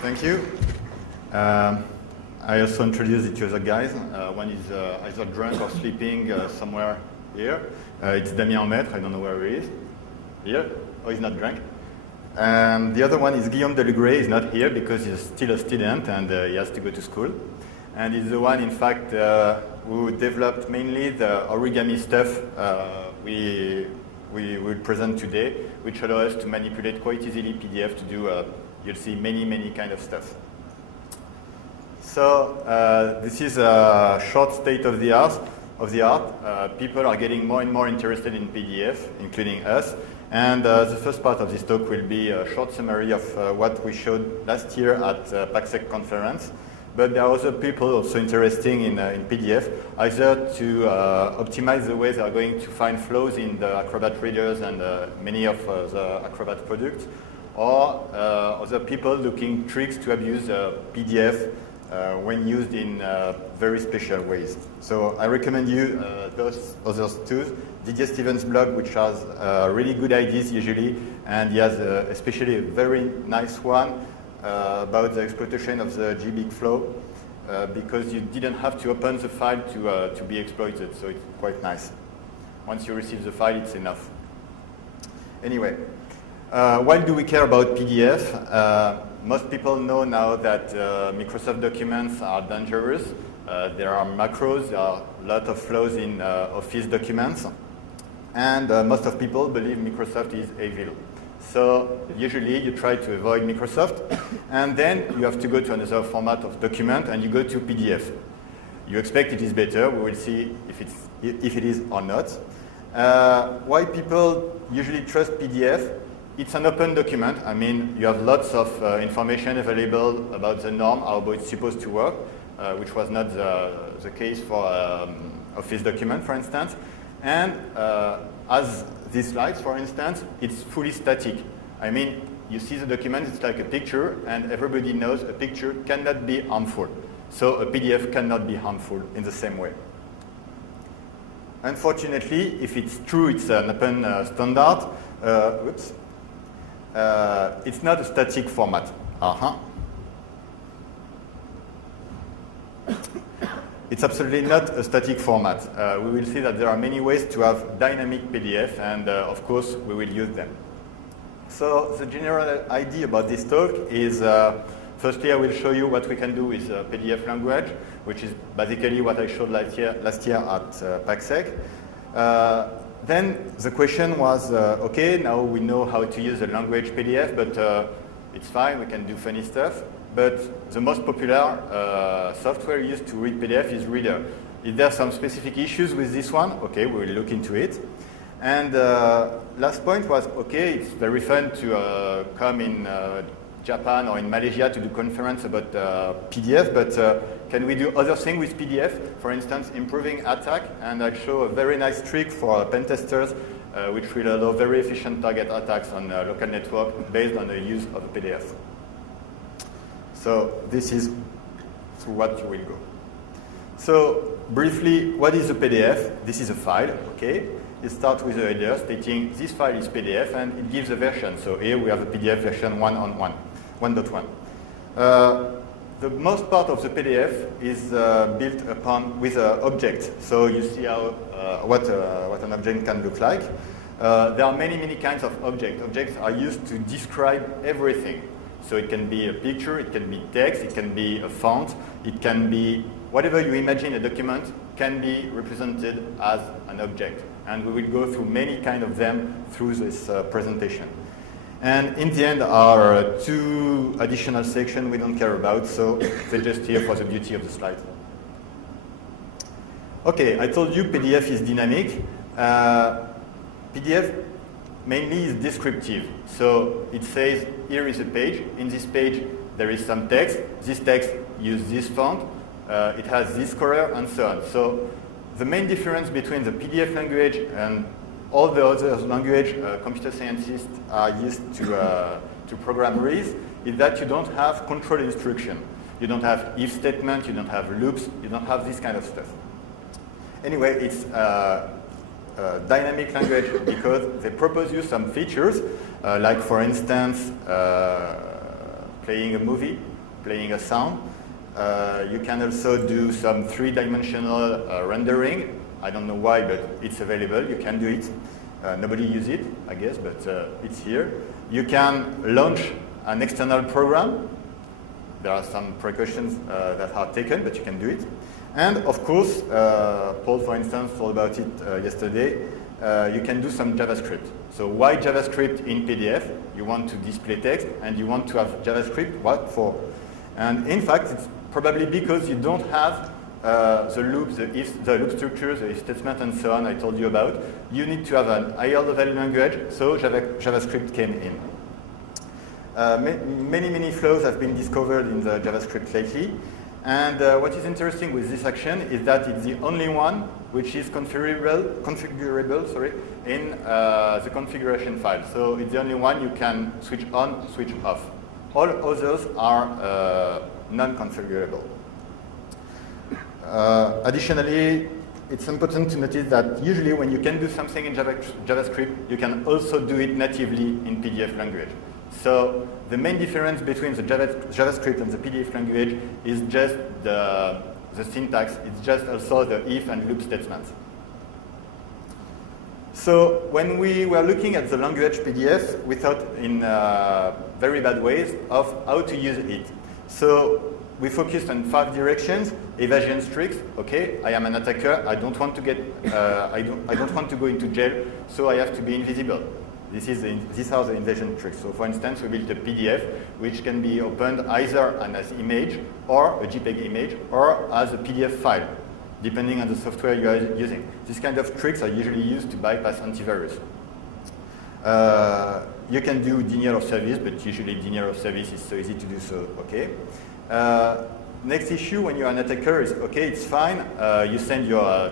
Thank you. I also introduce the two other guys. One is either drunk or sleeping somewhere here. It's Damien Aumaitre. I don't know where he is. Here? Oh, he's not drunk. The other one is Guillaume. He's not here because he's still a student and he has to go to school. And he's the one, in fact, who developed mainly the origami stuff we will present today, which allows us to manipulate quite easily PDF to do, you'll see, many kind of stuff. So this is a short state of the art. People are getting more and more interested in PDF, including us. And the first part of this talk will be a short summary of what we showed last year at Back-00 conference. But there are other people also interested in PDF, either to optimize the way they are going to find flows in the Acrobat readers and many of the Acrobat products, or other people looking tricks to abuse PDF when used in very special ways. So I recommend you those others too. Didier Stevens' blog, which has really good ideas usually, and he has especially a very nice one about the exploitation of the gbig flow, because you didn't have to open the file to be exploited, so it's quite nice. Once you receive the file, it's enough. Anyway, why do we care about PDF? Most people know now that Microsoft documents are dangerous. There are macros, there are a lot of flaws in Office documents, and most of people believe Microsoft is evil. So usually you try to avoid Microsoft, and then you have to go to another format of document, and you go to PDF. You expect it is better. We will see if it is or not. Why people usually trust PDF? It's an open document. I mean, you have lots of information available about the norm, how it's supposed to work, which was not the case for Office document, for instance. And as these slides, for instance, it's fully static. I mean, you see the document, it's like a picture, and everybody knows a picture cannot be harmful. So a PDF cannot be harmful in the same way. Unfortunately, if it's true, it's an open standard. It's not a static format. It's absolutely not a static format. We will see that there are many ways to have dynamic PDF, and of course, we will use them. So the general idea about this talk is, firstly, I will show you what we can do with PDF language, which is basically what I showed last year at Back-00. Then the question was, okay, now we know how to use the language PDF, but it's fine, we can do funny stuff. But the most popular software used to read PDF is Reader. Is there some specific issues with this one? Okay, we will look into it. And last point was, okay, it's very fun to come in Japan or in Malaysia to do conference about PDF, but can we do other things with PDF? For instance, improving attack, and I'll show a very nice trick for pen testers, which will allow very efficient target attacks on local network based on the use of a PDF. So this is through what you will go. So briefly, what is a PDF? This is a file, okay? It starts with a header stating this file is PDF, and it gives a version. So here we have a PDF version 1.1. The most part of the PDF is built upon with an object. So you see how what an object can look like. There are many kinds of objects. Objects are used to describe everything. So it can be a picture, it can be text, it can be a font, it can be whatever you imagine a document can be represented as an object. And we will go through many kind of them through this presentation. And in the end are two additional sections we don't care about, so they're just here for the beauty of the slide. Okay, I told you PDF is dynamic. PDF mainly is descriptive. So it says, here is a page. In this page, there is some text. This text uses this font. It has this color, and so on. So the main difference between the PDF language and all the other language computer scientists are used to program with is that you don't have control instruction. You don't have if statement, you don't have loops, you don't have this kind of stuff. Anyway, it's dynamic language because they propose you some features, like for instance, playing a movie. playing a sound. You can also do some three-dimensional rendering. I don't know why, but it's available. You can do it. Nobody uses it, I guess, but it's here. You can launch an external program. There are some precautions that are taken, but you can do it. And of course, Paul, for instance, told about it yesterday. You can do some JavaScript. So why JavaScript in PDF? You want to display text, and you want to have JavaScript. What for? And in fact, it's probably because you don't have the loops, the loop structures, the if statement, and so on I told you about. You need to have an higher level language, so JavaScript came in. Many flaws have been discovered in the JavaScript lately. And what is interesting with this action is that it's the only one which is configurable in the configuration file. So it's the only one you can switch on, switch off. All others are non-configurable. Additionally, it's important to notice that usually when you can do something in JavaScript, you can also do it natively in PDF language. So the main difference between the JavaScript and the PDF language is just the syntax. It's just also the if and loop statements. So when we were looking at the language PDF, we thought in very bad ways of how to use it. So we focused on 5 directions: evasion tricks. Okay, I am an attacker. I don't want to get. I don't want to go into jail, so I have to be invisible. These are the invasion tricks. So for instance, we built a PDF which can be opened either as image or a JPEG image or as a PDF file, depending on the software you are using. These kind of tricks are usually used to bypass antivirus. You can do denial of service, but usually denial of service is so easy to do so, okay. Next issue when you're an attacker is, okay, it's fine, you send your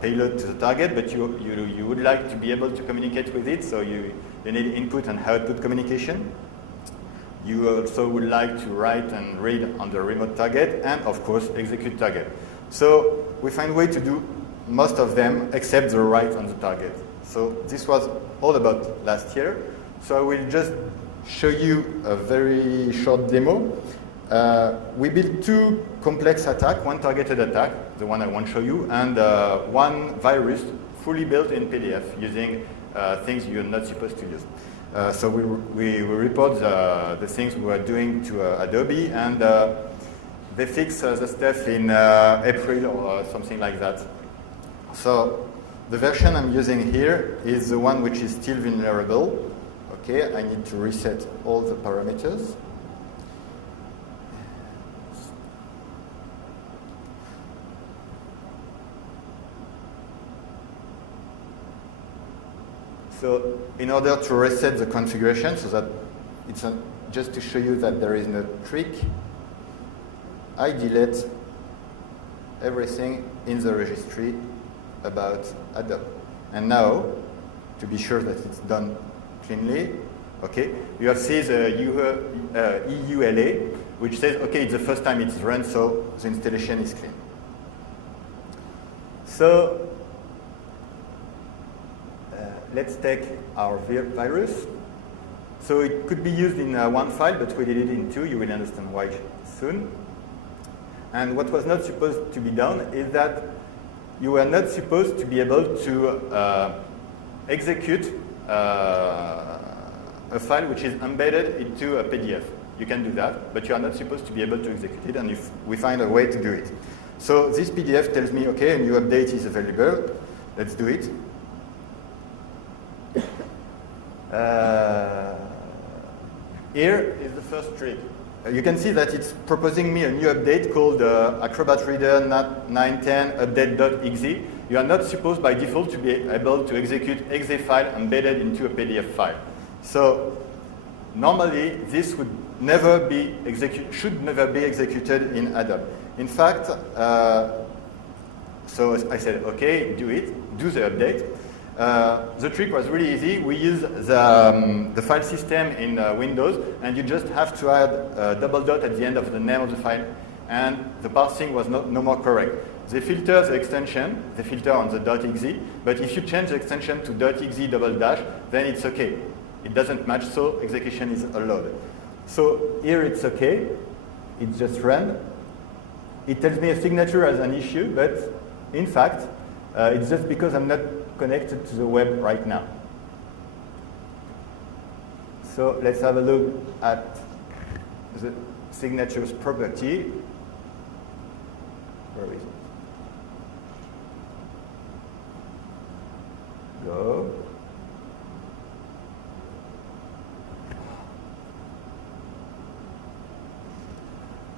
payload to the target, but you would like to be able to communicate with it, so you need input and output communication. You also would like to write and read on the remote target, and of course, execute target. So we find a way to do most of them except the write on the target. So this was all about last year. So I will just show you a very short demo. We built 2 complex attacks, one targeted attack, the one I won't show you, and one virus fully built in PDF using things you're not supposed to use. So we report the things we were doing to Adobe, and they fix the stuff in April or something like that. So the version I'm using here is the one which is still vulnerable. Okay, I need to reset all the parameters. So in order to reset the configuration, so that it's just to show you that there is no trick, I delete everything in the registry about Adobe. And now, to be sure that it's done cleanly, okay, you have seen the EULA, which says, okay, it's the first time it's run, so the installation is clean. So let's take our virus. So it could be used in one file, but we did it in 2. You will understand why soon. And what was not supposed to be done is that you were not supposed to be able to execute a file which is embedded into a PDF. You can do that, but you are not supposed to be able to execute it, and if we find a way to do it. So this PDF tells me, okay, a new update is available. Let's do it. Here is the first trick. You can see that it's proposing me a new update called Acrobat Reader 910 update.exe. You are not supposed by default to be able to execute exe file embedded into a PDF file. So normally this would never be should never be executed in Adobe. In fact, so I said, okay, do the update. The trick was really easy. We use the file system in Windows, and you just have to add a double dot at the end of the name of the file, and the parsing was no more correct. They filter the extension, they filter on the .exe, but if you change the extension to .exe double dash, then it's okay. It doesn't match, so execution is allowed. So here it's okay. It just ran. It tells me a signature has an issue, but in fact, it's just because I'm not connected to the web right now. So let's have a look at the signatures property. Where is it? Go.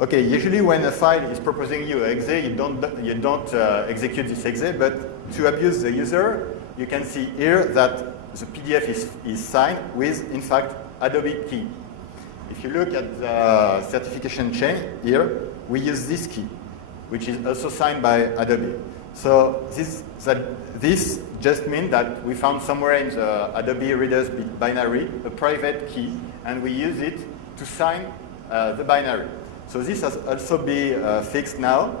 Okay, usually when a file is proposing you an exe, you don't execute this exe, but to abuse the user, you can see here that the PDF is signed with, in fact, Adobe key. If you look at the certification chain here, we use this key, which is also signed by Adobe. So this just means that we found somewhere in the Adobe Reader's binary a private key, and we use it to sign the binary. So this has also been fixed now.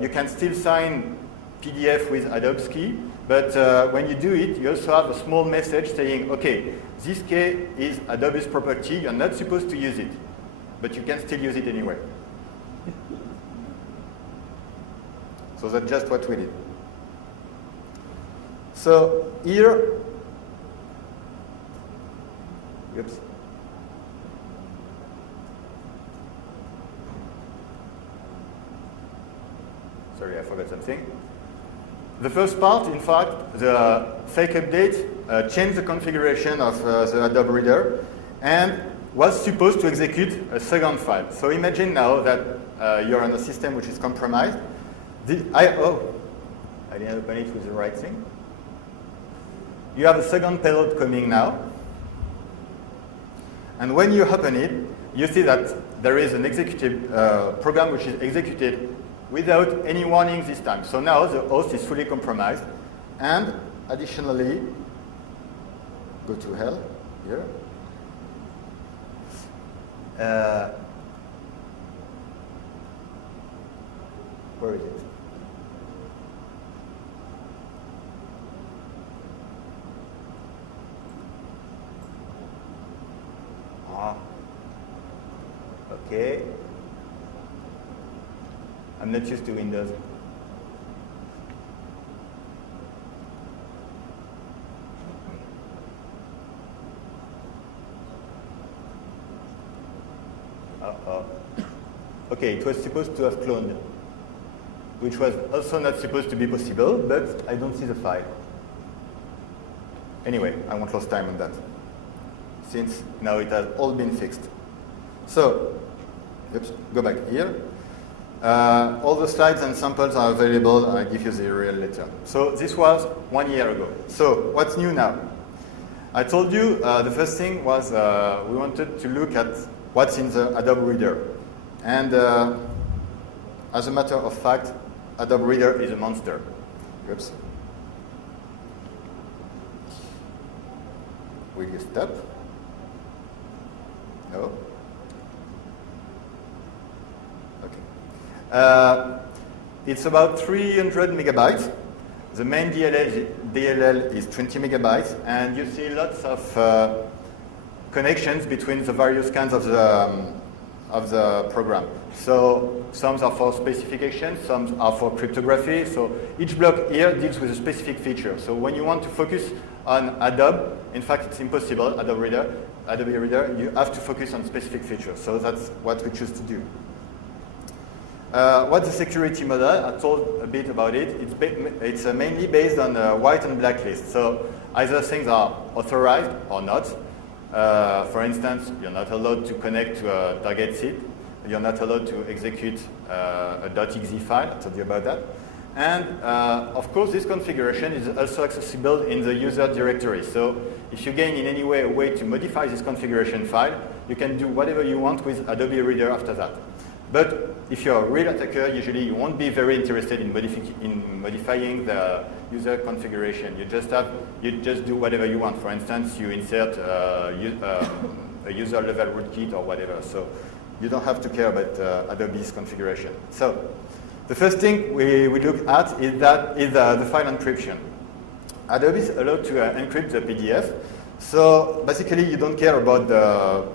You can still sign PDF with Adobe's key, but when you do it, you also have a small message saying, okay, this key is Adobe's property, you're not supposed to use it, but you can still use it anyway. So that's just what we did. So here, oops. Sorry, I forgot something. The first part, in fact, the fake update changed the configuration of the Adobe Reader and was supposed to execute a second file. So imagine now that you're on a system which is compromised. I didn't open it with the right thing. You have a second payload coming now. And when you open it, you see that there is an executive program which is executed without any warning this time. So now the host is fully compromised. And additionally, go to hell here. Where is it? Okay. I'm not used to Windows. Okay, it was supposed to have cloned, which was also not supposed to be possible, but I don't see the file. Anyway, I won't lose time on that, since now it has all been fixed. So, oops, go back here. All the slides and samples are available. I'll give you the URL later. So this was 1 year ago. So what's new now? I told you the first thing was we wanted to look at what's in the Adobe Reader. And as a matter of fact, Adobe Reader is a monster. Oops. Will you stop? No? It's about 300 megabytes. The main DLL is 20 megabytes, and you see lots of connections between the various kinds of the program. So some are for specification, some are for cryptography. So each block here deals with a specific feature. So when you want to focus on Adobe, in fact, it's impossible, Adobe Reader, you have to focus on specific features. So that's what we choose to do. What's the security model? I told a bit about it. It's mainly based on white and black list. So either things are authorized or not. For instance, you're not allowed to connect to a target seed. You're not allowed to execute a .exe file. I told you about that. And of course, this configuration is also accessible in the user directory. So if you gain in any way a way to modify this configuration file, you can do whatever you want with Adobe Reader after that. But if you're a real attacker, usually you won't be very interested in modifying the user configuration. You just do whatever you want. For instance, you insert a user level rootkit or whatever. So you don't have to care about Adobe's configuration. So the first thing we look at is the file encryption. Adobe is allowed to encrypt the PDF. So basically, you don't care about the